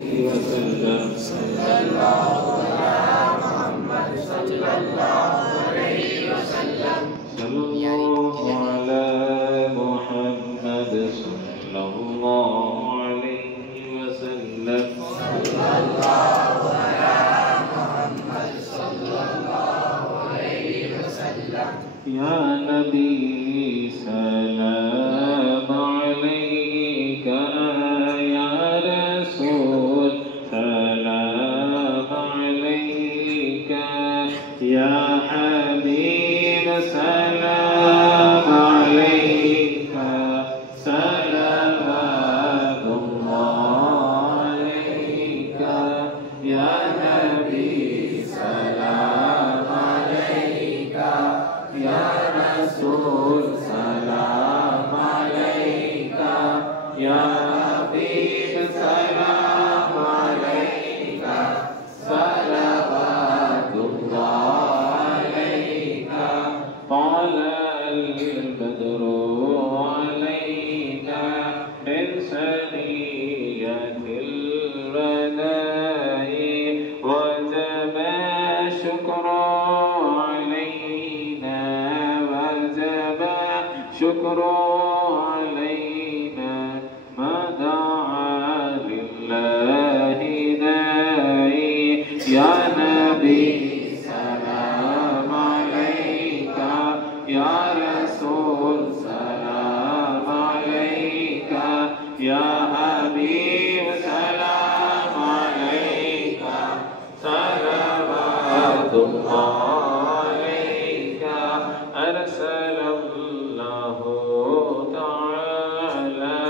वसल्लम सल्लल्लाहु अला मुहम्मद सल्लल्लाहु अलैहि वसल्लम सल्लल्लाहु अला मुहम्मद सल्लल्लाहु अलैहि वसल्लम सल्लल्लाहु अला मुहम्मद सल्लल्लाहु अलैहि वसल्लम या नबी सलाम अलैका या रसूल सलाम अलैका या हबीब सलाम अलैका सलवातुल्लाह अलैका या नबी सलाम अलैका या रसूल सलाम अलैका या हबीब सलाम अलैका सलवातुल्लाह अलैका طلع البدر علينا من ثنية الوداع وجب الشكر علينا وجب الشكر علينا ما دعا لله داعي يا نبي سلام عليك يا رسول سلام عليك يا حبيب سلام عليك صلوات الله عليك أرسل الله تعالى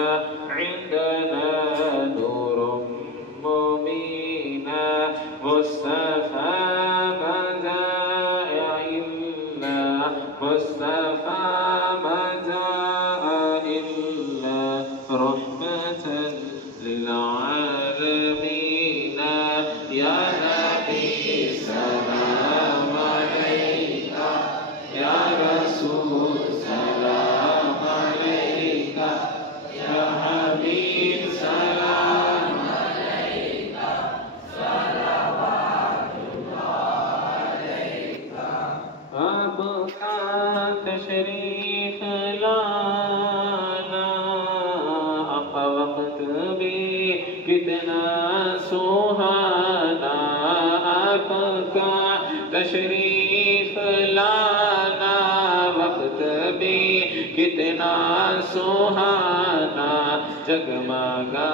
عندنا نور مبينا مصطفى ما جاء إلا مصطفى ما جاء إلا رحمة للعالمين يا نبي سلام عليك يا رسول سلام عليك يا حبيب سلام عليك صلوات الله عليك आपका तशरीफ लाना आपका वक्त भी कितना सुहाना आपका तशरीफ लाना वक्त भी कितना सुहाना जगमगा